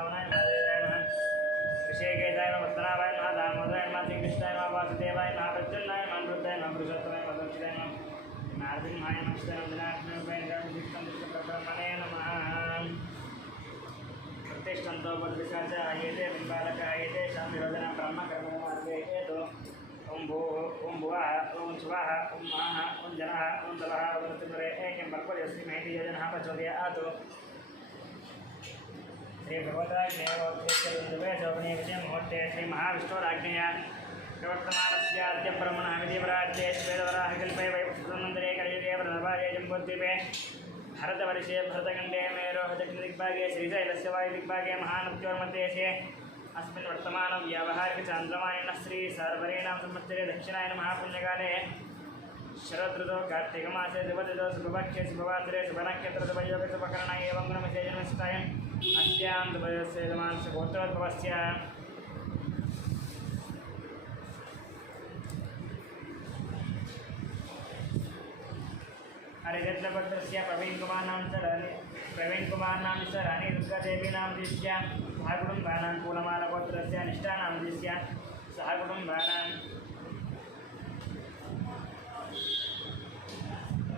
भावनाय नमः ऋषिकेशाय नमः वत्सनाभाय नमः दामोदराय नमः श्रीकृष्णाय नमः वासुदेवाय नमः प्रद्युम्नाय नमः अनिरुद्धाय नमः पुरुषोत्तमाय नमः दक्षिणाय नमः नारसिंहाय नमः कृष्णाय नमः नमः प्रतिष्ठन्तो बद्धिकाच आयते बिम्बालक आयते शान्तिरोधन ब्रह्म कर्म मार्गे हेतु ओम भूः ओम भुवः ओम स्वः ओम महः ओम जनः ओम तवः वृत्तिपरे एकें बल्पयस्ति महति योजनः प्रचोदयात् श्री भगवताग्नेयोत्तिष्ठन्दुवे शोभने विजय मुहूर्ते श्री महाविष्णुराज्ञया प्रवर्तमानस्य अद्य ब्रह्मणः विधिवराज्ये श्वेतवराहकल्पे वैपुत्रमन्दिरे कलियुगे प्रथमपादे जम्बूद्वीपे भरतवर्षे भरतखण्डे मेरोः दक्षिणदिग्भागे श्रीशैलस्य वायुदिग्भागे महानद्योर्मध्ये अस्मिन् वर्तमानव्यावहारिकचान्द्रमायणः श्री सर्वरीणां संवत्सरे दक्षिणायन महापुण्यकाले शरदृतौ कार्तिकमासे शुभदितो शुभपक्षे शुभवासरे शुभनक्षत्रशुभयोगे शुभकर्ण एवं गुणमसे जन्मस्थायम् अस्यां शुभयोस्य यजमानस्य गोत्रोद्भवस्य हरिजत्नभद्रस्य प्रवीणकुमारनां च रानी दुर्गादेवीनां दिश्य सहकुटुम्बानां कुलमालगोत्रस्य निष्ठानां दिश्य सहकुटुम्बानां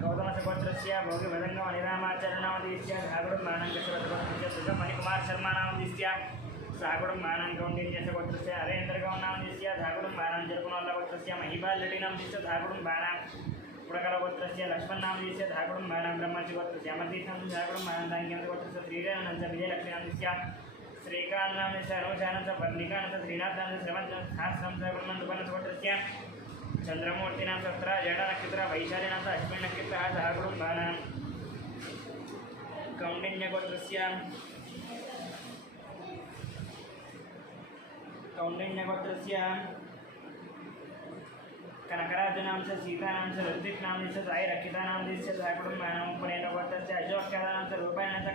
गौतमसगोत्रस्य भोगिमदङ्गमनिरामाचरणां दिश्य सहकुटुम्बानां कश्यपगोत्रस्य सुखमणिकुमारशर्माणां दिश्य सहकुटुम्बानां कौण्डिन्यसगोत्रस्य हरेन्द्रगौनां दिश्य सहकुटुम्बानां जर्कुनोल्लगोत्रस्य महिबाल्लटीनां दिश्य सहकुटुम्बानां पुरकलगोत्रस्य लक्ष्मणनामधीस्य धाकुटुम्बानां ब्रह्मर्षिगोत्रस्य अमरतीर्थं धाकुटुम्बानां दाङ्ग्यमगोत्रस्य श्रीरेणुनंद विजयलक्ष्मीनामधीस्य श्रीकान्तनामधीस्य अनुषानंद वर्णिकानंद श्रीनाथनामधीस्य श्रवणसहस्रं धाकुटुम्बानगोत्रस्य चन्द्रमूर्तिनां सत्र जडनक्षत्र वैशालिनां अश्विनक्षत्रः धाकुटुम्बानां कौण्डिन्यगोत्रस्य कनकराजनां च सीतानां च ऋत्विक्नां च साई रक्षितानां च सहकुटुम्बानां उपनेनगोत्रस्य अशोक्यानां च रूपायणां च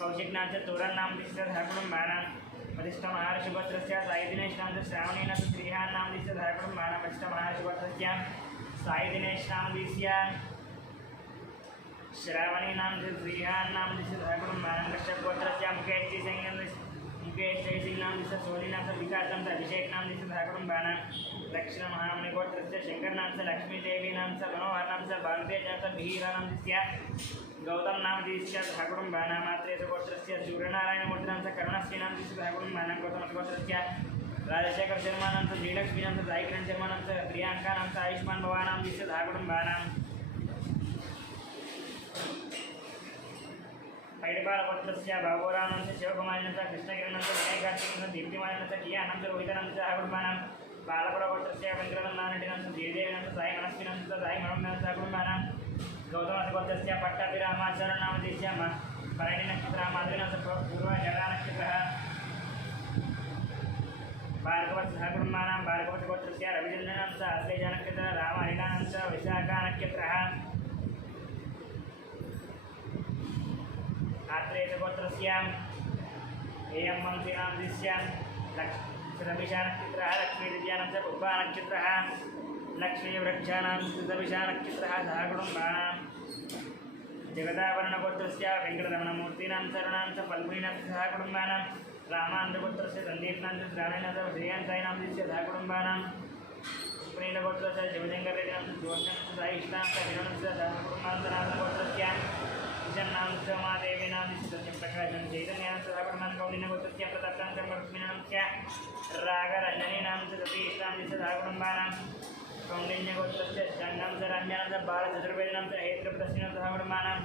कौशिकनां च तूरन्नां च सहकुटुम्बानां वसिष्ठमहर्षिगोत्रस्य साईदिनेशनां च श्रावणीनां च श्रीहान्नां च सहकुटुम्बानां वसिष्ठमहर्षिगोत्रस्य साईदिनेशनां च श्रावणीनां च श्रीहान्नां च सहकुटुम्बानां कश्यपगोत्रस्य मुकेशजयसिंहनां च सोनीनां च विकासनां च अभिषेकनां च सहकुटुम्बानां दक्षिणमहामणिगोत्रस्य शंकरनां च लक्ष्मीदेवीनां च मनोहरनां च भानुतेजां च मिहिरानां च गौतमनामधीस्य सहकुटुम्बानां मात्रेयसगोत्रस्य सूर्यनारायणमूर्तीनां च करुणश्रीनां च सहकुटुम्बानां गौतमसगोत्रस्य राजशेखरशर्मानां च श्रीलक्ष्मीनां च साईकिरण్ शर्मानां च प्रियांकानां च आयुष्मान् भवानां च सहकुटुम्बानां पैडपालगोत्रस्य बाबूरानां च शिवकुमारिनां च कृष्णकिरणां च विनयकार्तिकानां च दीप्तिमानां च कियानां च रोहितानां च सहकुटुम्बानां बालपुरगोत्रस्य वेङ्कटनारायणां च श्रीदेवीनां च साई मनस्विनां च साई मनोहरनां च सहकुटुम्बानां गौतमसगोत्रस्य पट्टाभिरामाचरणनामधीस्य भरणिनक्षत्रमाधुरीनां च पूर्वजलानक्षत्रः भार्गवसहकुटुम्बानां भार्गवसगोत्रस्य रविचन्द्रनां च आश्लेषनक्षत्रः रामहरिणानां च विशाखानक्षत्रः आत्रेयसगोत्रस्य हेयमंसीनां दिश्य रविशानक्षत्रः लक्ष्मीविद्यानां च पुष्पानक्षत्रः लक्ष्मीवृक्षाणां सुदविशानक्षत्रः सहकुटुम्बानां जगदाभरणगोत्रस्य वेङ्कटरमणमूर्तीनां चरणां च पल्गुनीनां च सहकुटुम्बानां रामान्धगोत्रस्य सन्दीपनां च श्रावणीनां च श्रीयन्तायिनां च सहकुटुम्बानां सुप्रीलगोत्रस्य शिवशङ्कररेड्डिनां च जोषणां च साईष्णां च विनोदं च सहकुटुम्बानां च नामगोत्रस्य किशन्नां च उमादेवीनां च सत्यप्रकाशं चैतन्यां च सहकुटुम्बानां कौण्डिन्यगोत्रस्य प्रताप्तां च लक्ष्मीनां च रागरञ्जनीनां च सतीष्णां च सहकुटुम्बानां कौण्डिन्यगोत्रस्य चण्डां च रञ्जनां च बालचतुर्वेदिनां च हेत्रप्रदर्शिनां च सहकुटुम्बानां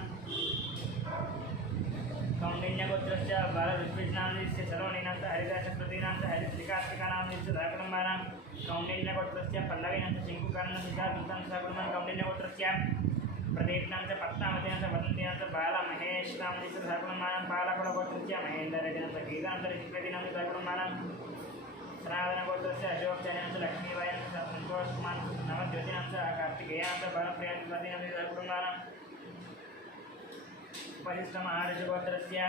कौण्डिन्यगोत्रस्य बालविष्णां च सरोणीनां च हरिदासप्रतीनां च हरित्रिकार्तिकानां च सहकुटुम्बानां कौण्डिन्यगोत्रस्य पल्लवीनां च शङ्कुकाराणां च सहकुटुम्बानां सहकुटुम्बानां कौण्डिन्यगोत्रस्य प्रदीप्नां च पद्मावतीनां च वदन्तीनां च बालमहेशां च सहकुटुम्बानां बालकुलगोत्रस्य महेन्द्ररेड्डिनां च गीतान्तरिचिप्रतीनां च सहकुटुम्बानां सनातनगोत्रस्य अशोकचार्यां च लक्ष्मीबायां च सन्तोषकुमारां च नवज्योतीनां च कार्तिकेयां च बालप्रियां च प्रतीनां च सहकुटुम्बानां वसिष्ठमहर्षिगोत्रस्य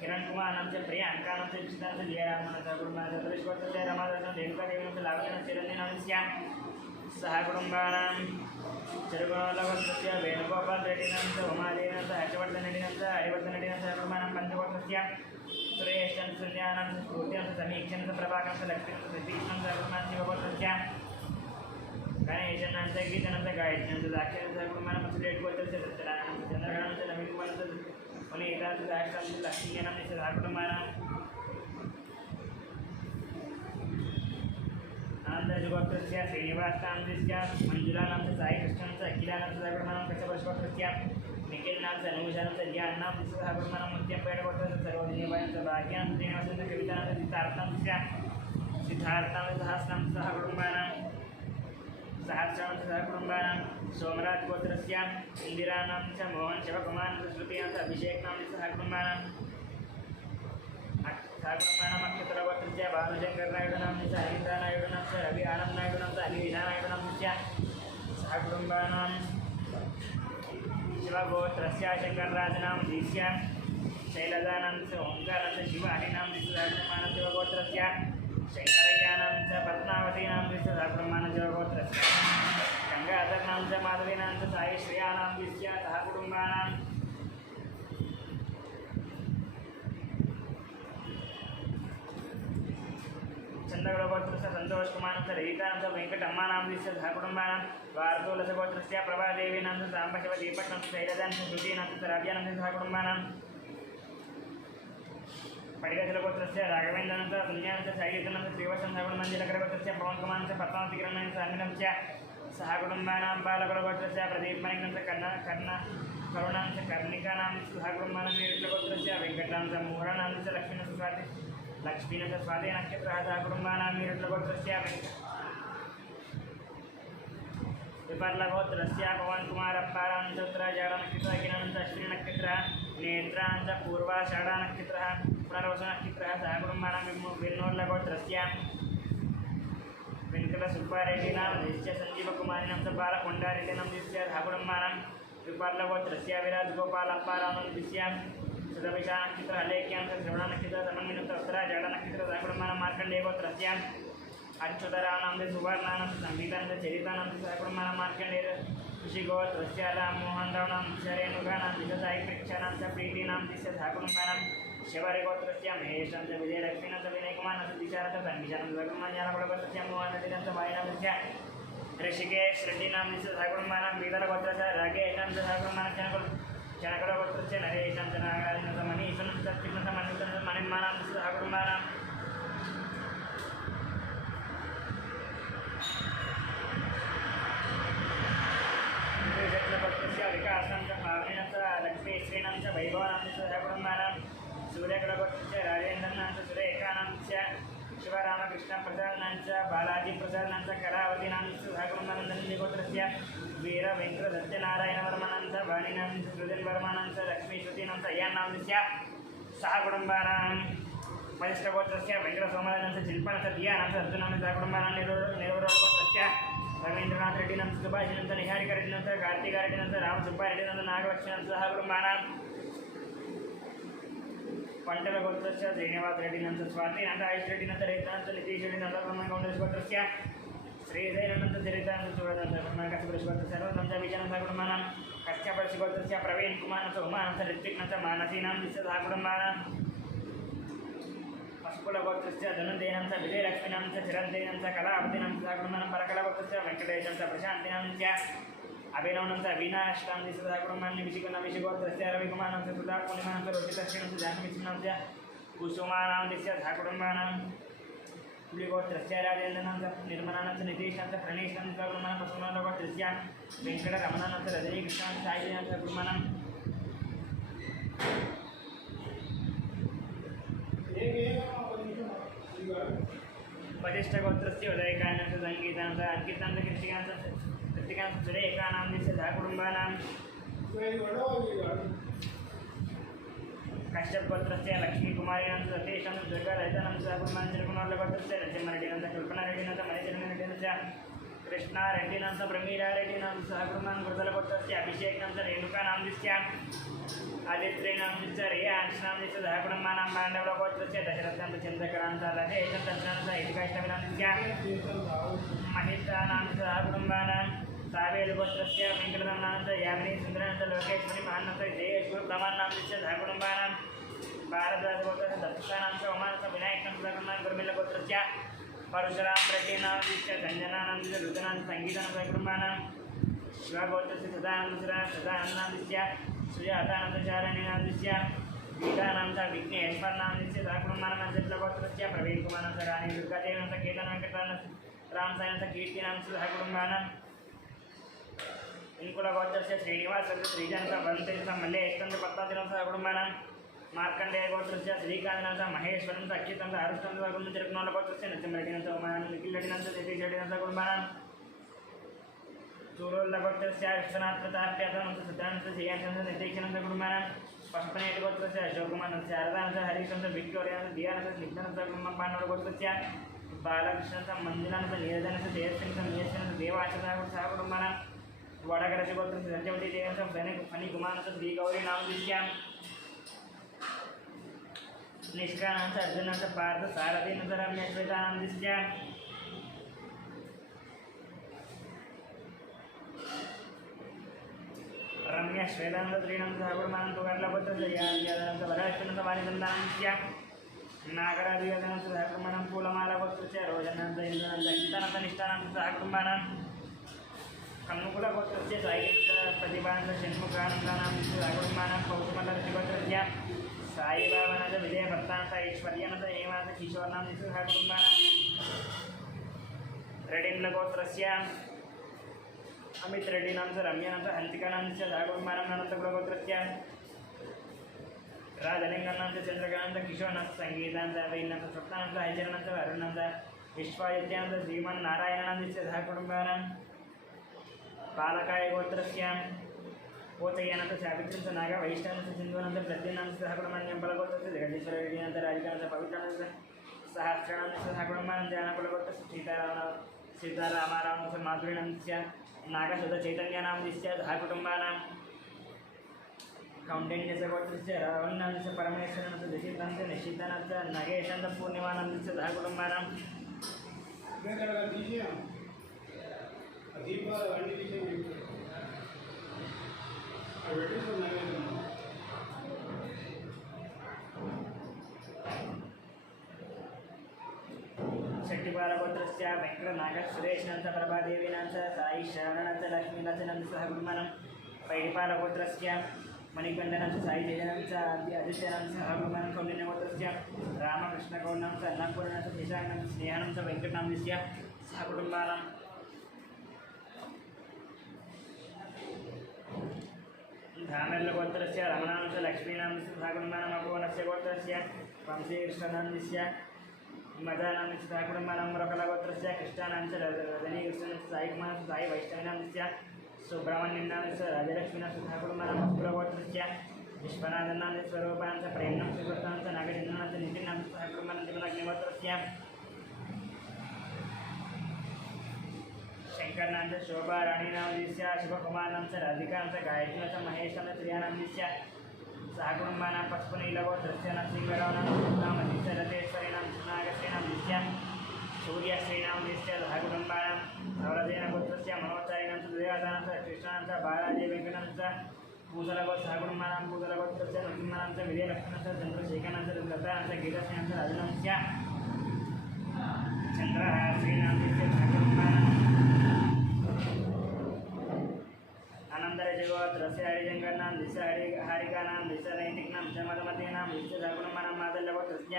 किरणकुमारां च प्रियांकानां च इक्षितां च जयरामानां च सहकुटुम्बानां च सहकुटुम्बानां च रमादासां रेणुकादेवीनां च लावण्यां च चिरञ्जीनां च सह कुटुंबानां चरुगोलगोत्रस्य वेणुगोपालरेड्डिनंच उमादेवीनंच हर्षवर्धनरेड्डिनंच हरिवर्धनरेड्डिनंच कुटुंबानां पञ्चगोत्रस्य सुरेशं संध्यानं स्फूर्तिं समीक्षं प्रभाकं लक्ष्मीं सतीक्षं कुटुंबानां शिवगोत्रस्य गणेशनं गीतनं गायत्रीं दाक्षिणं कुटुंबानां सुरेशगोत्रस्य सत्यनारायणं चंद्रगणं नवीनकुमारं पुनीता दाक्षं लक्ष्मीनं सह कुटुंबानां आनंदगोत्रस्य श्रीनिवासनामस्य मंजुलानामस्य साईकृष्णंच अखिलानामस्य कुटुंबानां कश्यपगोत्रस्य निखिलनामस्य अनुषानामस्य ज्ञानानामस्य सह कुटुंबानां मुत्यंपेटगोत्रस्य सरोजिनीबाईंच भाग्यानामस्य श्रीनिवासनामस्य कवितानामस्य सिद्धार्थामस्य सहस्रनामस्य सह कुटुंबानां सहस्रामस्य सह कुटुंबानां सोमराजगोत्रस्य इंदिरानामस्य मोहन शिवकुमारनामस्य श्रुतिनामस्य अभिषेकनामस्य सह कुटुंबानां कुटुंबानां अक्षत्रगोत्रस्य भानुशंकरनायुडुनामस्य हरीन्द्रनायुडुनामस्य रवि आनन्दनायुडुनामस्य हरिविधानायुडुनामस्य सह कुटुंबानां शिवगोत्रस्य शंकरराजनामस्य शैलजानामस्य ओंकारामस्य शिव हरिनामस्य सह कुटुंबानां शिवगोत्रस्य शंकरय्यानामस्य पद्मावतीनामस्य सह कुटुंबानां शिवगोत्रस्य गंगाधरनामस्य माधवीनामस्य साई श्रेयानामस्य सह कुटुंबानां चंद्रगोत्रस्य संतोष कुमारस्य रहितानामस्य वेंकटम्मानामस्य सह कुटुंबानां वार्तोलसगोत्रस्य प्रभादेवीनामस्य साम्बशिव दीपकनामस्य शैलजानामस्य श्रुतीनामस्य राव्यानामस्य सह कुटुंबानां पडिगजलगोत्रस्य राघवेन्द्रनामस्य संज्ञानामस्य शैलेन्द्रनामस्य श्रीवत्सं सह कुटुंबानां जिलकरगोत्रस्य पवनकुमारस्य पद्मावतीकिरणनामस्य सामिनामस्य सह कुटुंबानां बालकरगोत्रस्य प्रदीपमणिनामस्य करुणामस्य कर्णिकानामस्य सह कुटुंबानां नीरजगोत्रस्य वेंकटनामस्य मोहनामस्य लक्ष्मीनामस्य स्वाति नक्षत्रः सह कुटुंबानां नीरजगोत्रस्य विपर्लगोत्रस्य पवनकुमारप्पारामचोत्र जाडनक्षत्रः किरणस्य अश्विनीनक्षत्रः नेत्रांच पूर्वाषाढनक्षत्रः पुनर्वसुनक्षत्रः सह कुटुंबानां वेन्नूर्लगोत्रस्य वेंकटसुब्बारेड्डिनामस्य संजीवकुमारिनामस्य बालकोण्डारेड्डिनामस्य सह कुटुंबानां विपर्लगोत्रस्य विराजगोपालप्पारामस्य सुदभिषानक्षत्रः अलेख्यामस्य श्रवणनक्षत्रः समन्वितः उत्तरा जाडनक्षत्रः सह कुटुंबानां मार्कण्डेयगोत्रस्य अच्युतरामनामस्य सुवर्णानामस्य संहितानामस्य चरितानामस्य सह कुटुंबानां मार्कण्डेय ऋषिगोत्रस्य राममोहनरावनामस्य रेणुकानामस्य साईप्रेक्षानामस्य प्रीतिनामस्य सह कुटुंबानां शिवरिगोत्रस्य महेशानामस्य विजयलक्ष्मीनामस्य विनयकुमारनामस्य दिशानामस्य सन्निशानामस्य सह कुटुंबानां ज्ञानगुणगोत्रस्य मोहनरेड्डिनामस्य वायुनामस्य ऋषिकेश रेड्डिनामस्य सह कुटुंबानां बीदलगोत्रस्य रागेशानामस्य सह कुटुंबानां जनकरगोत्रस्य नरेशानामस्य नागराजनामस्य मनीषानामस्य सत्तिनामस्य मणिनामस्य मणिमानामस्य सह कुटुंबानां विकासांच भावनेनांच लक्ष्मी श्रीनांच वैभवानांच सह कुटुंबानां सूर्यगडगोत्रस्य राजेंद्रनांच सुरेखानांच शिवरामकृष्णप्रसादनांच बालाजीप्रसादनांच कलावतीनांच सह कुटुंबानां धनंजयगोत्रस्य वीर वेंकटसत्यनारायणवर्मनांच वाणीनांच सृजनवर्मनांच लक्ष्मीश्रुतीनांच अय्यनांच सह कुटुंबानां वरिष्ठगोत्रस्य वेंकटसोमराजनांच शिल्पानांच दियानांच अर्जुनांच सह कुटुंबानां नेरूरगोत्रस्य रवींद्रनाथ रेड्डिनामस्य सुभाषिनांच निहारिका रेड्डिनांच कार्तिका रेड्डिनांच रामसुब्बारेड्डिनांच नागलक्ष्मीनांच सह कुटुंबानां पंटलगोत्रस्य श्रीनिवास रेड्डिनांच स्वातीनांच आयुष रेड्डिनांच रहितानांच नितीश रेड्डिनांच ब्रह्मगौंडगोत्रस्य श्रीधैरानंद चरितानंद सुरदांच ब्रह्मकसुब्रश्वरस्य सर्वनांच विजयानांच कुटुंबानां कश्यपगोत्रस्य प्रवीण कुमारनांच उमानांच ऋत्विकनांच मानसीनांच सह कुटुंबानां पशुकुलगोत्रस्य धनुर्देनांच विजयलक्ष्मीनांच चिरंजीवीनांच कलावतीनांच सह कुटुंबानां परकलगोत्रस्य वेंकटेशांच प्रशांतीनांच अभिनवनांच अविनाशनांच सह कुटुंबानां विशिगोत्रस्य रविकुमारांच सुधा पूर्णिमानांच रोचितश्रीनांच जाह्नवीनांच कुसुमानांच सह कुटुंबानां पुलिगोत्रस्य राजेंद्रनांच निर्मलानांच नितीशांच प्रणेशांच सह कुटुंबानां पशुकुलगोत्रस्य वेंकटरमणानांच रजनीकृष्णांच साईनांच सह कुटुंबानां वरिष्ठगोत्रस्य उदयकानांच संगीतांच अंकितांच कृतिकांच सुरेखानांच सह कुटुंबानां कश्यपगोत्रस्य लक्ष्मीकुमारीनांच सतीशांच दुर्गाललितानांच सह कुटुंबानां चिरकुमारगोत्रस्य नरसिंहरेड्डिनांच कल्पनारेड्डिनांच मणिचरणरेड्डिनांच कृष्णारेड्डीनां च प्रमीरारेड्डीनां सह कुटुम्बानां कृतलगोत्रस्य अभिषेकनां च रेणुकानां दिश्य आदित्रीनां च रेयांशनां च सह कुटुम्बानां पाण्डवगोत्रस्य दशरथनां च चन्द्रकरां च रथेशं तन्त्रां च इतिकाष्टमिनां दिश्य महित्राणां च सह कुटुम्बानां सावेलगोत्रस्य वेङ्कटरमणां च यामिनी सुन्दरां च लोकेश्वरी महान्नां च जयेश्वरब्रह्माण्डां च सह कुटुम्बानां भारद्वाजगोत्रस्य दत्तानां च उमानां च विनायकां च कुटुम्बानां गुरुमिल्लगोत्रस्य परशुराम रेड्डीनां च गञ्जनानां च रुद्रां संगीतानां च कुटुम्बानां शिवगोत्रस्य सदानन्दनां च सुजातानां च चारणीनां च गीतानां च विघ्नेश्वरनां च सह कुटुम्बानां मञ्जलगोत्रस्य प्रवीणकुमारां च राणी दुर्गादेवीनां च केतन वेङ्कटरां रामसायनं च कीर्तिनां च सह कुटुम्बानां इंकुलगोत्रस्य श्रीनिवासं च श्रीजनं च वन्तेन च मल्लेशं च पद्मावतीनां सह कुटुम्बानां मार्कण्डेयगोत्रस्य श्रीकान्तं च महेश्वरं च अच्युतं च अरुष्टं च गुरुं तिरुक्नोलगोत्रस्य नृसिंहरेड्डिनं च उमानं निखिलरेड्डिनं च जगदीशरेड्डिनं च कुटुम्बानां चूरोल्लगोत्रस्य विश्वनाथप्रताप्यातं च सत्यानं च जयानं च नितीक्षणं च कुटुम्बानां पशुपनेयगोत्रस्य अशोककुमारं च शारदानं च हरीशं च विक्टोरियानं च दियानं च स्निग्धनं च कुटुम्बं पाण्डवगोत्रस्य बालकृष्णं च मञ्जुलानं च नीरजनं च देवसेनं च नियसेनं च देवाचनं सह कुटुम्बानां वडगरजगोत्रस्य सत्यवती देवं च फणिकुमारं च श्रीगौरीनां दिश्य निष्कानां च अर्जुनां च पार्थ सारथीनां च रम्यश्वेतानां दिश्य रम्यश्वेतानां च त्रीणां च कुटुम्बानां तु गर्लगोत्रस्य यादनं च वरलक्ष्मणं च वाणिदन्तानां दिश्य नागरादियोजनं च सह कुटुम्बानां पूलमालगोत्रस्य रोजनां च इन्द्राणां च गीतानां च निष्ठानां च सह कुटुम्बानां कन्नुकुलगोत्रस्य सायिकां च प्रतिभां च षण्मुखानन्दानां च सह कुटुम्बानां कौसुमलर्षिगोत्रस्य साईबाबानां च विजयभक्तानां च ऐश्वर्यानां च हेमानां च किशोराणां च सह कुटुम्बानां रेड्डिन्नगोत्रस्य अमितरेड्डीनां च रम्यानां च हन्तिकानां च सह कुटुम्बानां अनन्तकुलगोत्रस्य राजलिङ्गानां च चन्द्रकानां च किशोराणां च संगीतानां च वैनां च स्वप्नानां च हरिचरणां च अरुणां च विश्वादित्यानां च श्रीमन्नारायणानां च सह कुटुम्बानां बालकायगोत्रस्य पोतय्यानां च सावित्रीं च नागवैष्णवानां च सिन्धूनां च प्रद्युम्नां च सह कुटुम्बानां बलगोत्रस्य जगदीश्वररेड्डीनां च राधिकानां च पवित्राणां च सहस्राणां च सह कुटुम्बानां जानकुलगोत्रस्य सीतारामारावणां च माधुरीणां च नागसुतचैतन्यानां च सह कुटुम्बानां कौण्डिन्यस्य गोत्रस्य रावणां च परमेश्वराणां च दशीतां च निशितानां च नगेशां च पूर्णिमानां च सह कुटुम्बानां शक्तिपालगोत्रस्य वेङ्कटनागसुरेशानां च प्रभादेवीनां च साई श्रवणां च लक्ष्मीनाथनां च सह कुटुम्बानां पैडिपालगोत्रस्य मणिकण्ठनां च साई जयनां च आदित्यनां च सह कुटुम्बानां कौण्डिन्यगोत्रस्य रामकृष्णगौडां च अन्नपूर्णां च शेषानां च स्नेहानां च वेङ्कटनां च सह कुटुम्बानां धामेर्लगोत्रस्य रमणां च लक्ष्मीनां च सह कुटुम्बानां अभुवनस्य गोत्रस्य वंशीकृष्णानां च मदानां च सह कुटुम्बानां मुरकलगोत्रस्य कृष्णानां च रजनीकृष्णानां च साईकुमारां च साई वैष्णवीनां च सुब्रह्मण्यां च राजलक्ष्मीनां च सह कुटुम्बानां सुरगोत्रस्य विश्वनाथनां च स्वरूपानां च प्रेम्णां च कृष्णानां च नागचन्द्राणां च नितिनां च सह कुटुम्बानां जगन्नाथगोत्रस्य शंकरनां च शोभाराणीनां च शिवकुमारां च राधिकां च गायत्रीनां च महेशां च प्रियानां च सह कुटुम्बानां पशुपनीलगोत्रस्य नरसिंहरावणां च रथेश्वरीणां च नागश्रीणां च सूर्यश्रीणां च सह कुटुम्बानां सौरसेनगोत्रस्य मनोचारिणां च दुर्योधनां च कृष्णानां च बालाजी वेङ्कटां च पूतलगोत्र सह कुटुम्बानां पूतलगोत्रस्य नरसिंहानां च विजयलक्ष्मणां च चन्द्रशेखरां च लतानां च गीताश्रीणां च राजनां च चन्द्रहासीनां च सह कुटुम्बानां अनन्तरजगोत्रस्य हरिजङ्गनां च हरिकानां च नैतिकनां च मदमतीनां च सह कुटुम्बानां मादल्यगोत्रस्य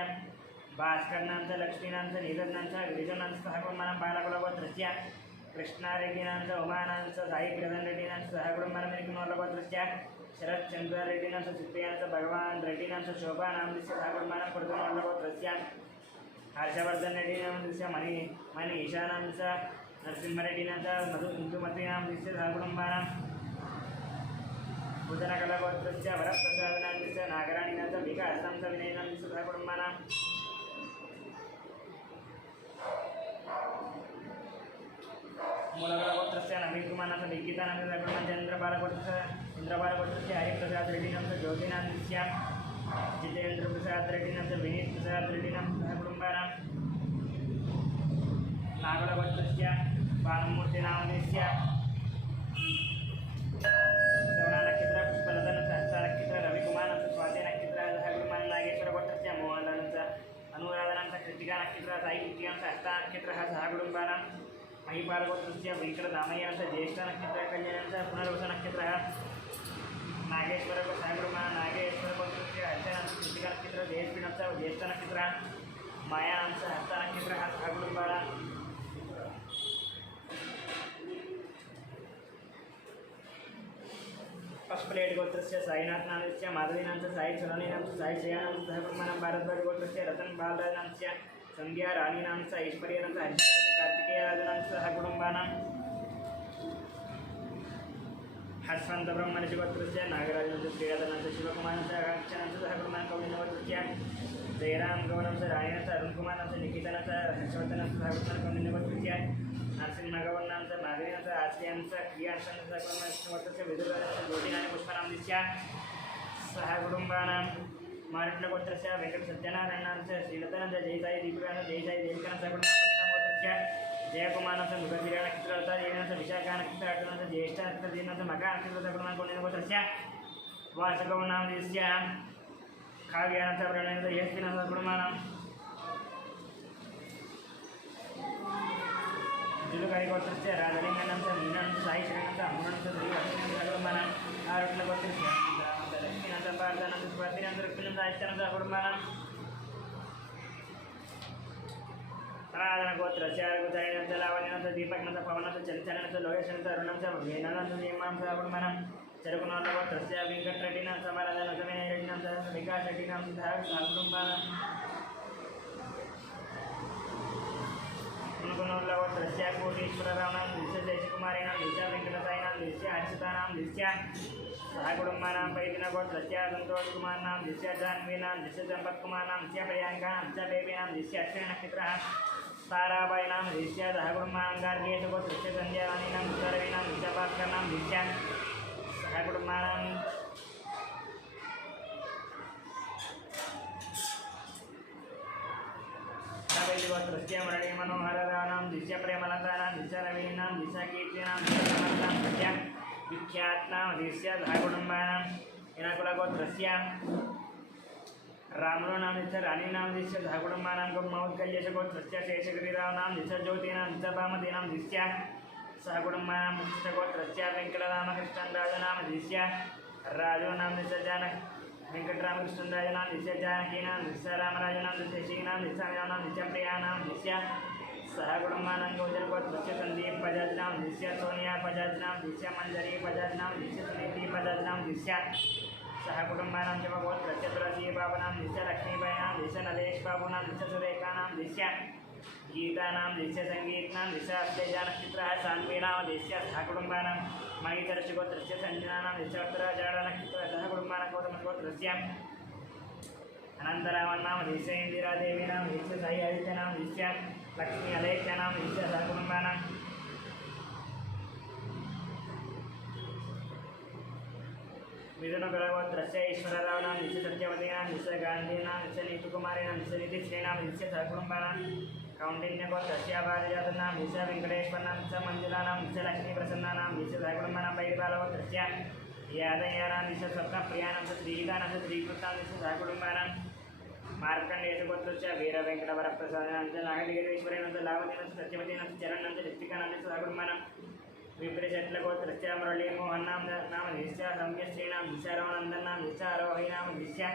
भास्करनां च लक्ष्मीनां च नीलनां च गिरिजनां च सह कुटुम्बानां बालकुलगोत्रस्य कृष्णारेड्डीनां च उमानां च साई प्रधानरेड्डीनां च सह कुटुम्बानां मेरिकुनोलगोत्रस्य शरच्चन्द्ररेड्डीनां च चित्तयानां च भगवान् रेड्डीनां च शोभानां च सह कुटुम्बानां कुर्दुनोलगोत्रस्य हर्षवर्धनरेड्डीनां च मणि ईशानां च नरसिंहरेड्डीनां च इंदुमतीनां च सह कुटुम्बानां भुजनकलगोत्रस्य वरप्रसादनां च नागराणीनां च विकासां च विनयनां च सह कुटुम्बानां गीतानां इंद्रपालगोत्रस्य हरिप्रसाद रेड्डिनां ज्योतिनां नित्यां जितेंद्र प्रसाद रेड्डिनां विनीत प्रसाद रेड्डिनां कुटुंबानां नागलगोत्रस्य भानुमूर्तिनामस्य श्रवणनक्षत्र पुष्पलता सहस्रनक्षत्र रविकुमार स्वाति नक्षत्र कुटुंबानां नागेश्वरगोत्रस्य मोहनदानंच अनुराधनांच कृतिका नक्षत्र साई कृतिकां सहस्र नक्षत्र सह कुटुंबानां महिपालगोत्रस्य वेंकटरामय्यंच ज्येष्ठ नक्षत्र कल्याणंच पुनर्वस नक्षत्र नागेश्वर सहकुटुंबानां नागेश्वरगोत्रस्य हर्षनांच कृतिका नक्षत्र जयस्पीणंच ज्येष्ठ नक्षत्र मायानांच हस्त नक्षत्र सह कुटुंबानां पशुपलेट गोत्रस्य साईनाथ नामस्य माधवीनांच साई सलोनीनांच साई श्रेयानांच सहकुटुंबानां भारद्वाज गोत्रस्य रतन बालराजांच संध्या राणीनांच ऐश्वर्यानांच हर्षनांच कार्तिकेयराजानांच सहकुटुंबानां हर्षवंत ब्रह्मणस्य गोत्रस्य नागराजांच श्रीराधानांच शिवकुमारांच अक्षनांच सहकुटुंबानां कौंडिन्यगोत्रस्य जयराम गौरंच राणीनांच अरुणकुमारांच निकितानांच हर्षवर्धनांच सहकुटुंबानां कौंडिन्यगोत्रस्य नरसिंहगौरनांच माधवीनांच आश्रयांच क्रियांशांच सहकुटुंबानां गोत्रस्य विदुराजांच ज्योतिनानि पुष्पानांच सहकुटुंबानां मारुट्लगोत्रस्य वेंकटसत्यनारायणांच श्रीलतानांच जयसाई दीपिकानांच जयसाई देविकानांच सहकुटुंबानां गोत्रस्य जयकुमारांच मृगशिरा नक्षत्र देवीनांच विशाखा नक्षत्र अर्जुनांच ज्येष्ठ नक्षत्र देवीनांच मका नक्षत्र सहकुटुंबानां कौंडिन्यगोत्रस्य वासगौनांच काव्यानांच प्रणयनांच यस्मिनांच सहकुटुंबानां जुलुगाई गोत्रस्य राजलिंगानांच मीनांच साई श्रेणांच अम्मुनांच श्रीलक्ष्मीनांच सहकुटुंबानां आरुट्लगोत्रस्य लक्ष्मीनांच भारतानांच स्वातीनांच रुक्मिणांच आदित्यानांच सहकुटुंबानां गोत्रस्य अर्घुतायनांच लावण्यानांच दीपकनांच पवनांच चंचलनांच लोकेशांच अरुणांच वेनानांच नियमांच सहकुटुंबानां चरुकुनांच गोत्रस्य वेंकटरेड्डिनांच बालाजानांच विनय रेड्डिनांच विकास रेड्डिनांच सहकुटुंबानां मुनकुनूर्ला गोत्रस्य कोटीश्वररावनां दिश्य जयकुमारीनां दिश्य वेंकटसायिनां दिश्य हर्षितानां दिश्य सहकुटुंबानां परिदिनगोत्रस्य संतोषकुमारनां दिश्य जाह्नवीनां दिश्य संपत्कुमारनां दिश्य प्रियांकानां दिश्य बेबीनां दिश्य अश्विनी नक्षत्रः ताराबाईनां दिश्य सहकुटुंबानां गार्गीयगोत्रस्य संध्याराणीनां दिश्य रवीनां दिश्य भास्करनां दिश्य सहकुटुंबानां गोत्रस्य मुरली मनोहररावनां दिश्य प्रेमलतानां दिश्य रवीनां दिश्य कीर्तीनां दिश्य समर्थां दिश्य विख्यातनां दिश्य सहकुटुंबानां इनकुलगोत्रस्य रामरुणां दिश्य राणीनां दिश्य सहकुटुंबानां गौमौद्गल्यशगोत्रस्य शेषगिरिरावनां दिश्य ज्योतीनां दिश्य भामतीनां दिश्य सहकुटुंबानां कृष्णगोत्रस्य वेंकटरामकृष्णन् राजनां दिश्य राजूनां दिश्य जानक वेंकटरामकृष्णन् राजनां दिश्य जानकीनां दिश्य रामराजनां दिश्य श्रीनां दिश्य मीनानां दिश्य प्रियानां दिश्य सहकुटुंबानां गोचरगोत्रस्य संदीप बजाजनां दिश्य सोनिया बजाजनां दिश्य मंजरी बजाजनां दिश्य सुनीति बजाजनां दिश्य सहकुटुंबानां शिवगोत्रस्य तुलसी बाबुनां दिश्य लक्ष्मीबाईनां दिश्य नरेश बाबूनां दिश्य सुरेखानां दिश्य गीतानां दिश्य संगीतनां दिश्य अष्टजानक्षत्रः सान्वीनां दिश्य सहकुटुंबानां मणिधरशगोत्रस्य संजनानां दिश्य उत्तराजाडनक्षत्रः सहकुटुंबानां गौतमगोत्रस्य अनन्तरामन्नां दिश्य इन्दिरादेवीनां दिश्य साई आदित्यनां दिश्य लक्ष्मी अलेख्यानां दिश्य सहकुटुंबानां मिथुनगुलगोत्रस्य ईश्वररावनां दिश्य सत्यवतीनां दिश्य गान्धीनां दिश्य नीतिकुमारीनां दिश्य निधिश्रीनां दिश्य सहकुटुंबानां कौंडिन्यगोत्रस्य पारिजातनां दिश्य वेंकटेश्वरनां दिश्य मंजुलानां दिश्य लक्ष्मीप्रसन्नानां दिश्य सहकुटुंबानां बैरिबालगोत्रस्य यादयानां दिश्य स्वप्नप्रियानां च श्रीहितानां च श्रीकृतां दिश्य सहकुटुंबानां मार्कण्डेयगोत्रस्य वीरवेंकटवरप्रसादानां च नागलिंगेश्वरेणां च लावतीनां च सत्यवतीनां च चरणां च ऋत्विकानां च सहकुटुंबानां विप्रेशट्लगोत्रस्य मुरलीमोहनां नाम दिश्य सौम्यश्रीणां दिश्य रवनन्दनां दिश्य आरोहीनां दिश्य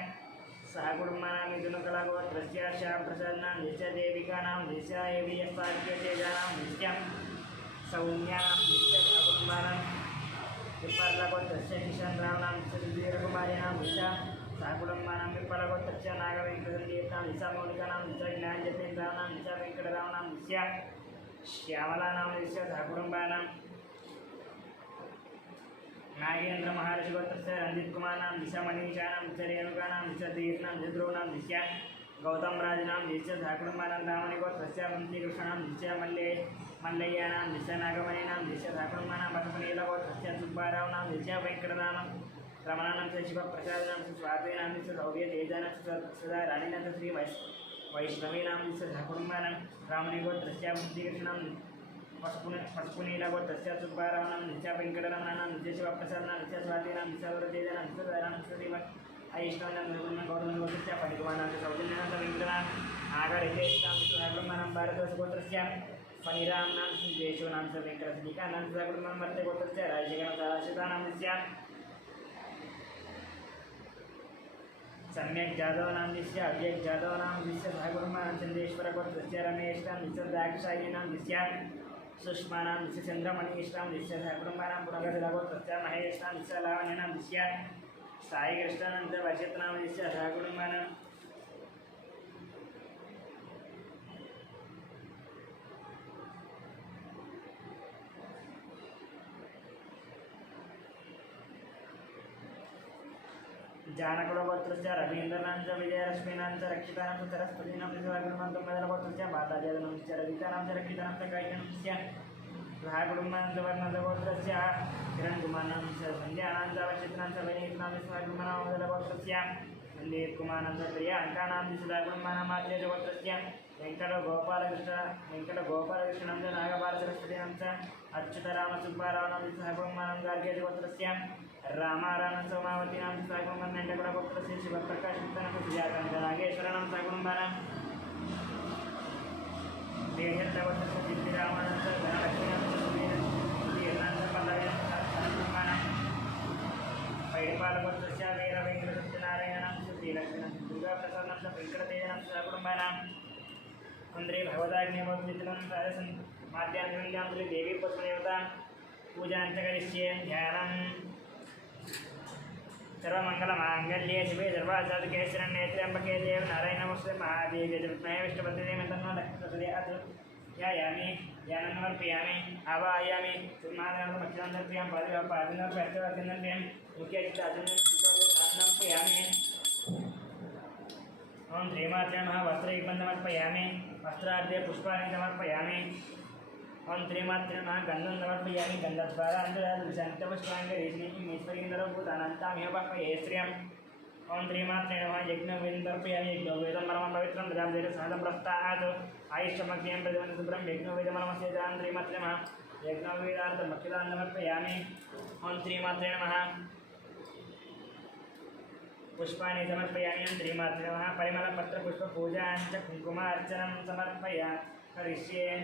सहकुटुंबानां मिथुनकलागोत्रस्य श्यामप्रसादनां दिश्य देविकानां दिश्य एवीयस्पार्क्यतेजानां दिश्य सौम्यानां दिश्य सहकुटुंबानां विप्पर्लगोत्रस्य किशनरावनां दिश्य सुधीरकुमारीणां दिश्य सहकुटुंबानां विप्पलगोत्रस्य नागवेंकटसन्दीपनां दिश्य मौलिकानां दिश्य ज्ञानजतीन्द्रावनां दिश्य वेंकटरावनां दिश्य श्यामलानां दिश्य सहकुटुंबानां नागेन्द्र महर्षि गोत्रस्य रंजित कुमारनां दिश्य मनीषानां दिश्य रेणुकानां दिश्य तीर्थनां दिश्य ध्रुवनां दिश्य गौतम राजनां दिश्य सहकुटुंबानां दामणि गोत्रस्य वंशीकृष्णानां दिश्य मल्ले मल्लय्यानां दिश्य नागमणीनां दिश्य ठाकुरमानां पशुपनीलगोत्रस्य सुब्बारावनां दिश्य वेङ्कटनामं रमणानां च शिवप्रसादनां च स्वातेनां दिश्य सौर्यतेजानां च सदा राणीनां च श्री वैष्णवीनां दिश्य ठाकुरमानां रामणीगोत्रस्य श्रीकृष्णां पशुपनीलगोत्रस्य सुब्बारावनां दिश्य वेङ्कटरमणानां दिश्य शिवप्रसादनां दिश्य स्वातेनां दिश्य सौर्यतेजानां च सदा राणीनां च श्री ऐष्णवीनां गौतमगोत्रस्य पणिकुमारां च सौजन्यानां च वेङ्कटनां आगरितेषां च ठाकुरमानां भारतवर्षगोत्रस्य फणिरामनां देशोनां च वेङ्कटसलिकानां च कुटुम्बं वर्ते गोत्रस्य राजगणताशितानां दिश्य सम्यक् जादवानां दिश्य अव्यक् जादवानां दिश्य सहकुटुम्बानां चन्द्रेश्वरगोत्रस्य रमेशां दिश्य दाक्षायीनां दिश्य सुष्मानां दिश्य चन्द्रमणीष्टां दिश्य सहकुटुम्बानां पुनगजलगोत्रस्य महेशां दिश्य लावण्यानां दिश्य साईकृष्णानां च वशत्नां दिश्य सहकुटुम्बानां जानकुलगोत्रस्य रवीन्द्रनां च विजयलक्ष्मीनां च रक्षितानां च सरस्वतीनां च सहकुटुम्बानां बादलगोत्रस्य बालाजानां च रवितानां च रक्षितानां च कैकणस्य सहकुटुम्बानां च वर्णगोत्रस्य किरणकुमाराणां च सन्ध्यानां च वशित्रां च वैनीतानां च सहकुटुम्बानां बादलगोत्रस्य सन्दीपकुमाराणां च प्रियाङ्कानां च सहकुटुम्बानां माध्यगोत्रस्य वेङ्कटगोपालकृष्णां च नागपालसरस्वतीनां च अच्युतरामसुब्बारावनां च सहकुटुम्बानां गार्ग्यगोत्रस्य रामाराणं सोमावतीनां सहकुटुम्बानां नेण्डगुडगोत्रस्य शिवप्रकाशमुक्तानां सुजातानां नागेश्वराणां सहकुटुम्बानां देहत्तगोत्रस्य दिव्यरामाणां च धनलक्ष्मीनां च सुधीरनां च पल्लवीनां च सहकुटुम्बानां पैडपालगोत्रस्य वीरवेङ्कटसत्यनारायणां च श्रीलक्ष्मीनां च दुर्गाप्रसादानां च वेङ्कटतेजानां च सहकुटुम्बानां कुन्द्रे भगवदाग्निमोद्वितनं राजसन् माध्यान्विन्दां श्री देवी पुष्पदेवतां पूजां च करिष्ये ध्यानं सर्वमङ्गलमाङ्गल्ये शिवे सर्वासाधके शरण्ये त्र्यम्बके देव नारायण नमस्ते महादेवे च विद्महे विष्णुपत्नीं तन्नो लक्ष्मीप्रचोदयात् ध्यायामि ध्यानं समर्पयामि आवाहयामि सुमानमक्षरप्रियं पादिनोपैर्चवर्तिनप्रियं मुख्यचित्ताचन्द्रयामि ओं श्रीमात्रे नमः वस्त्रैकं समर्पयामि वस्त्रार्धे पुष्पाणि समर्पयामि ओं श्रीमात्रे नमः गन्धं समर्पयामि गन्धद्वारा अन्तरादृशान्तपुष्पाङ्गरीष्णीश्वरीन्द्रभूतानन्तामिह बाह्वये श्रियम् ओं श्रीमात्रे नमः यज्ञवेदं तर्पयामि यज्ञवेदं परमं पवित्रं ददामि सहजं प्रस्तात् आयुष्यमग्निं प्रजवनं शुभ्रं यज्ञवेदमलमस्य दानं श्रीमात्रे नमः यज्ञवेदार्थमक्षदानं समर्पयामि ओं श्रीमात्रे नमः पुष्पाणि समर्पयामि ओं श्रीमात्रे नमः परिमलपत्रपुष्पपूजां च कुङ्कुमार्चनं समर्पयामि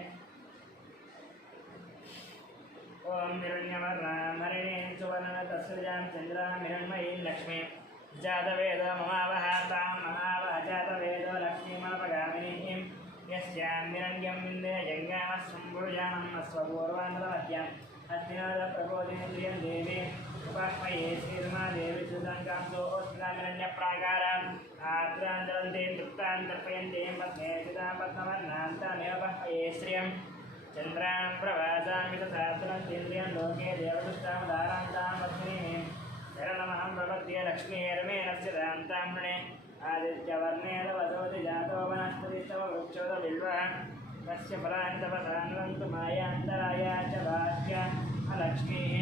ओम हिरण्यवर्णामरिणे सुवर्णतस्सृजां चन्द्रां हिरण्मयीं लक्ष्मीं जातवेद ममावहातां ममावह जातवेदो लक्ष्मीमपगामिनीं यस्यां हिरण्यं विन्दे जङ्गामस्सम्भुजानम् अश्वपूर्वान्तरमध्यम् अस्तिनादप्रबोधिनीं देवीं उपाह्मये श्रीर्मादेवी सुसङ्गां सोऽस्मितामिरण्यप्राकाराम् आत्रान्तरन्तीं तृप्तां तर्पयन्तीं पद्मे सुतां पद्मवर्णान्तामेव बाह्मये श्रियम् चन्द्रां प्रभासामितसात्रन्तीन्द्रियं लोके देवदुष्टामदारान्तां पद्मिनीं शरणमहं प्रपद्ये लक्ष्मीर्मेणस्य दान्तां वृणे आदित्यवर्णेन वसोति जातो वनस्पतिस्तव वृक्षोदबिल्वः तस्य फलानि तपसान्वन्तु मायान्तराया च भाष्य अलक्ष्मीः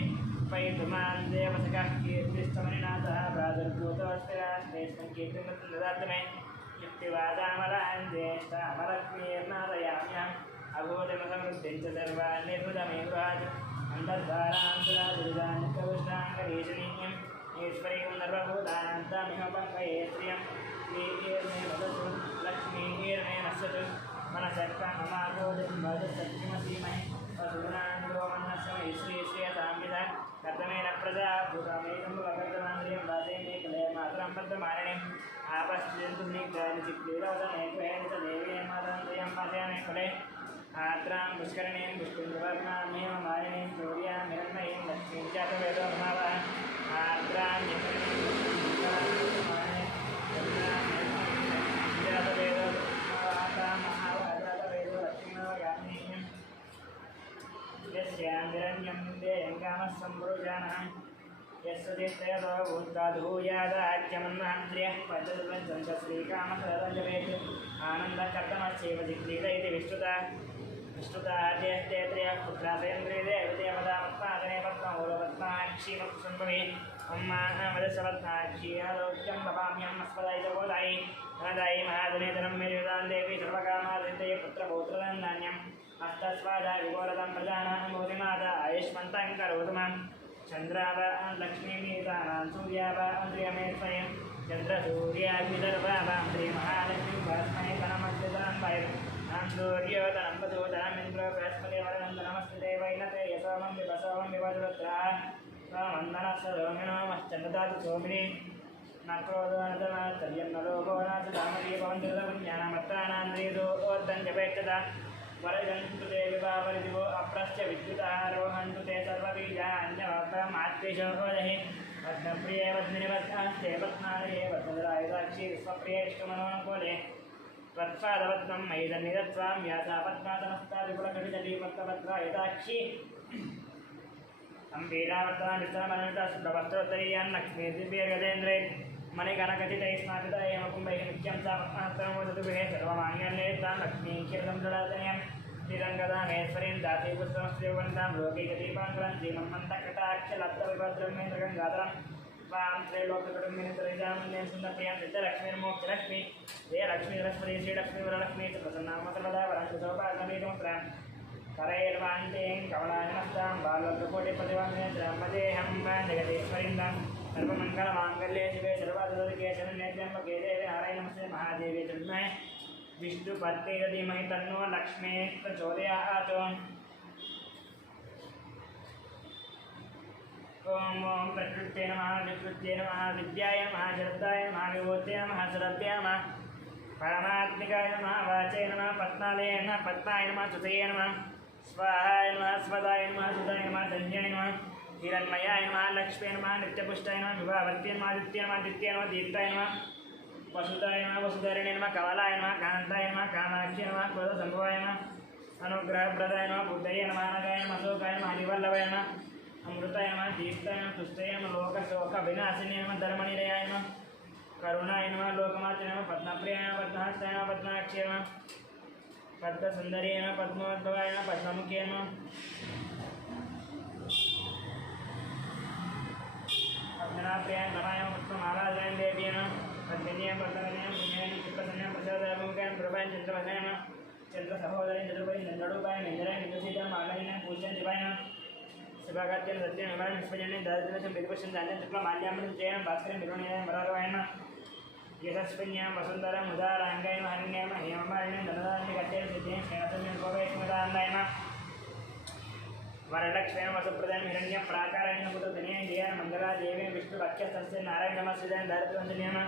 पैतुमां देवसखः कीर्तिस्तमनिनाथः प्रादुर्भूतोऽस्तिरास्तेऽस्मिन् कीर्तिमृतं ददातु मे युक्तिवादामलां ज्येष्ठामलक्ष्मीर्नादयाम्यहम् अभूतमसमृद्धिं च सर्वान् निर्वृतमे गृहात् अन्तर्धारान्तरादुरिदानिकविष्टाङ्गरीशनीयम् ईश्वरीं सर्वभूतानान्तामिह बाह्वये श्रियं श्रीर्मे वदतु लक्ष्मीर्मे नश्यतु मनसक्काममाभूतिं वदसत्यमसीमहि वसूनान्दोमन्नस्मै श्रीयताम्बिध कर्तमेन प्रजा भूतमेकं भगवन्तमान्द्रियं वासे मे कलय मातरं पद्ममालिनीम् आपश्यन्तु नीग्रानि चिक्लीलवदने त्वेन च देवी मातरं पाशयामि कुले आत्रां पुष्करणीं पुष्पिन्द्रवर्णामेव मालिनीं चौर्यां हिरण्मयीं लक्ष्मीं जातवेदो ममावह आत्रां जातवेदो जातवेदो लक्ष्मीमवगामिनीं यस्यां हिरण्यं देयङ्गामस्सम्भुजानः यस्वदित्रयतो भूत्वाधूयादाख्यमन्वहं श्रियः पञ्चदशं श्रीकामसरञ्जवेत् आनन्दकर्तमस्यैव जिक्लील इति विश्रुता विष्णुताजेष्टे त्र्यः पुत्रासेन्द्रिये देवदेवतापत्मादने पद्मौरपद्माक्षीमत्सम्भवे अम्मा मदसवत्नाक्षी आरोग्यं भवाम्यम् अस्मदायितबोधायि अनदायि महाधनेतरं मेरुदान् देवी सर्वकामादिते पुत्रपौत्रदं धान्यम् हस्तस्वादा विघोरदं प्रजानां मोदिमाता आयुष्मन्तं करोतु मां चन्द्राव लक्ष्मीमीतानां सूर्याव श्रियमे स्वयं चन्द्रसूर्याग्निदर्भावां श्रीमहालक्ष्मीं भस्मै तनमस्तितनं वैरं सूर्योदनं वधूतनमिन्द्रो बृहस्पति वरनन्दनमस्ते वैनते यशोमं विभसोमं विभद्रुद्रा सोमन्दनस्सोमिनोमश्चन्द्रदातु सोमिनि नक्रोदनतमाचर्यं नलोभो नाथदामरी भवन्तिर्दपुण्यानामत्राणान्द्रियोर्दञ्जपेक्षता वरजन्तु ते विभावरिदिवो अप्रश्च विद्युतारोहन्तु ते सर्वबीजान्यवप्रमात्रिशो होदहि पद्मप्रिये पद्मिनिवद्धास्ते पद्मालये पद्मधरायुधाक्षी विश्वप्रियेष्टमनोनुकूले त्वत्पादपद्मं मयिदन्निदत्वां व्यासा पद्मातनस्ता विपुलकटिजटी पद्मपत्रायुधाक्षी अम्बीरावर्तनानिस्तरमनमिता शुभ्रवस्त्रोत्तरीयान्नक्ष्मीर्दिव्यगजेन्द्रे मणिकनकचितैः स्नापितैः हेमकुम्भैः नित्यं सा पद्महस्तनमोदतुभिः सर्वमाङ्गल्ये लक्ष्मीं क्षीरदं ददातनीयं श्रीरङ्गदामेश्वरीं दासी पुष्पमस्त्रिवन्तां लोकैकदीपाङ्कुरं श्रीमन्मन्तकटाक्षलब्धविभद्रमेन्द्रगङ्गाधरं स्वां त्रैलोक्यकुटुम्बिनीतरिजामन्यं सुन्दरप्रियां सिद्धलक्ष्मीर्मोक्षलक्ष्मी हे लक्ष्मीरस्पति श्रीलक्ष्मीवरलक्ष्मी च प्रसन्नाम सर्वदा वरन्तुसौभाग्यमेकमुत्रां करैर्वान्तें कमलानस्तां बालकोटिप्रतिवान्येहं जगदीश्वरीं सर्वमङ्गलमाङ्गल्ये शिवे सर्वाधिके शरण्यत्र्यम्बके देवे नारायण नमस्ते महादेवी तस्मै विष्णुपत्नी धीमहि तन्नो लक्ष्मीः प्रचोदयात् ओम ओम प्रकृत्ये नमः विकृत्ये नमः विद्याय नमः जगदाय नमः विभूत्ये नमः सरभ्ये नमः परमात्मिकाय नमः वाचे नमः पद्मालये नमः पद्माय नमः सुतये नमः स्वाहाय नमः स्वदाय नमः सुदाय नमः धन्याय नमः हिरण्मयाय नमः लक्ष्मी नमः नित्यपुष्टाय नमः विभावर्त्ये नमः आदित्याय नमः आदित्याय नमः दीप्ताय नमः वसुदाय नमः वसुधारिणे नमः कमलाय नमः कान्ताय नमः कामाक्षी नमः क्रोधसम्भवाय नमः अनुग्रहप्रदाय नमः बुद्धये नमः अनगाय नमः अशोकाय नमः हरिवल्लभाय नमः अमृताय नमः दीप्ताय नमः तुष्टाय नमः लोकशोकविनाशिने नमः धर्मनिलयाय नमः करुणाय नमः लोकमात्रे नमः पद्मप्रियाय नमः पद्महस्ताय नमः पद्माक्षी नमः पद्मसुन्दरी नमः पद्मोद्भवाय नमः पद्ममुखे नमः पद्मनाभप्रियाय नमाय नमः पद्ममालाजय देव्यै नमः पद्मिन्यां पद्मवन्यां पुण्यां चित्रसन्यां प्रसादाभिमुख्यां प्रभां चन्द्रवदनाय नमः चन्द्रसहोदरीं चतुर्भुजां चन्द्ररूपाय निन्दराय निन्दसीतां मालयनां पूज्यां शिवाय नमः शिवागात्यं सत्यं विमानं विश्वजनं दारिद्र्यं विदुपश्यं धान्यं शुक्लमाल्यामृतं चयनं भास्करं विरोणीयां वरारोहाय नमः यशस्विन्यां वसुन्धरां उदाराङ्गाय नमः हरिण्याय नमः हेममालिनीं धनदान्य गत्यं सिद्धिं श्रेणसम्यं भोगैष्मदान्नाय नमः वरलक्ष्म्यां वसुप्रदां हिरण्यं प्राकारायण पुत्रधन्यां जयां मङ्गलादेवीं विष्णुभक्ष्यस्तस्य नारायण नमस्कृतां दारिद्र्यवन्दिन्यां नमः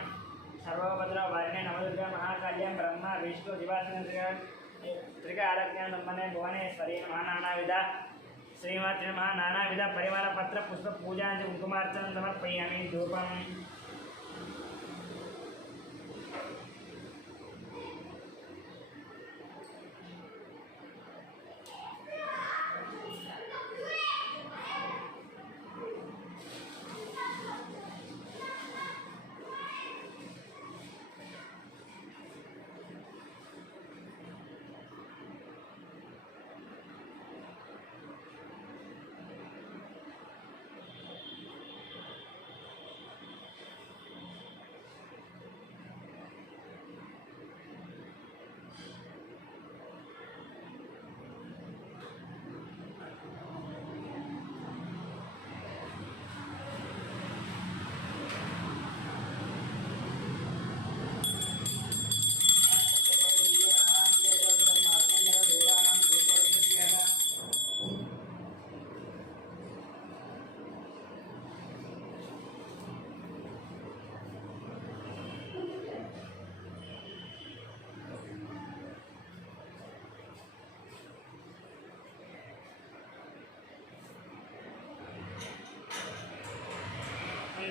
सर्वोपद्रववारिणे नवदुर्गा महाकाल्यां ब्रह्मा विष्णु दिवात्मन त्रिकालज्ञां नमने भुवनेश्वरी नमः नानाविधा श्रीमात्रे नमः नानाविध परिवारपत्र पुष्पपूजां च कुङ्कुमार्चनं समर्पयामि धूपम्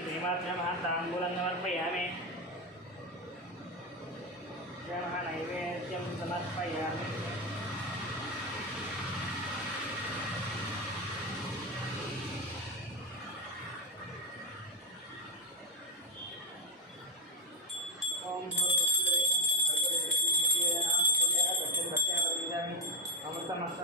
श्रीमात्रे नमः ताम्बूलं समर्पयामि नमः नैवेद्यं समर्पयामि ओम अमृतमस्तु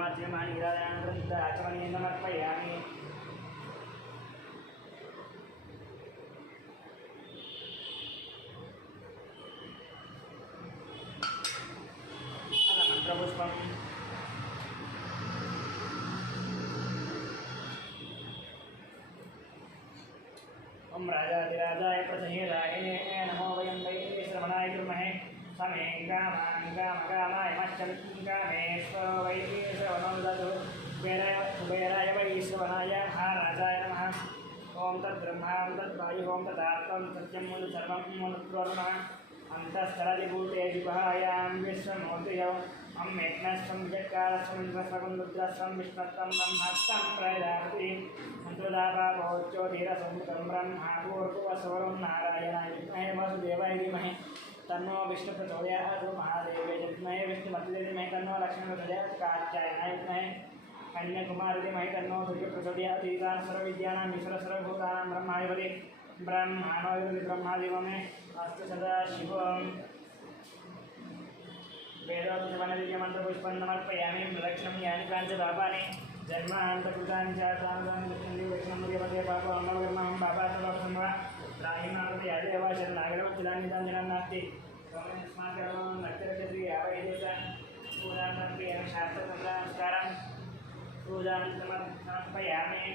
धूमार्चनमानि गिराजनानन्तरं आचमनीयं समर्पयामि मंत्रपुष्पम् ओम राजाधिराजाय प्रसह्यरायणे नमो वयं वै श्रवणाय कुर्महे समे कामाय मच्चकामेश्वर वै श्रवणं ददु कुबेराय वै श्रवणाय महाराजाय नमः ओम तद्ब्रह्मा तद्वायुः ओम तदात्मं सत्यं मूल सर्वं मूलत्वरुणः अंतःस्थलादिभूते विभायां विश्वमूर्तयो अम्मेघ्नस्वं जत्कारस्वं इंद्रस्वं रुद्रस्वं विष्णुस्वं ब्रह्मस्वं प्रजापति मंत्रदापापोच्चोधीरसंयुतं ब्रह्मा पूर्वसवरं नारायणाय विद्महे वासुदेवाय धीमहि तन्नो विष्णु प्रचोदयात् महादेवे विद्महे विष्णुपत्नी धीमहि तन्नो लक्ष्मी प्रचोदयात् कात्यायनाय विद्महे कन्याकुमारी धीमहि तन्नो सूर्य प्रचोदयात् ईशान सर्वविद्यानां ईश्वर सर्वभूतानां ब्रह्माधिपति ब्रह्माणोऽधिपति ब्रह्मादिवमे अस्तु सदा शिवम् वेदोक्तवनदिव्यमन्त्रपुष्पं समर्पयामि प्रदक्षिणं यानि काञ्च पापानि जन्मान्तकृतानि च तानि वैष्णवमध्ये पापमर्मं पापात्मकं वा राहिमाकृते यादेव शरणागरवच्चिदान्यताञ्जनं नास्ति अस्माकं नक्षत्रक्षत्री आवैदेश पूजां शास्त्रसंस्कारं पूजां समर्पयामि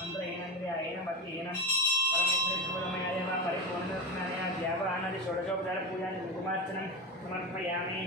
मंत्रहीनं क्रियाहीनं भक्तिहीनं परमेश्वरमया देवा परिपूर्णदर्शनाय ज्ञापनादि षोडशोपचारपूजां कुङ्कुमार्चनं समर्पयामि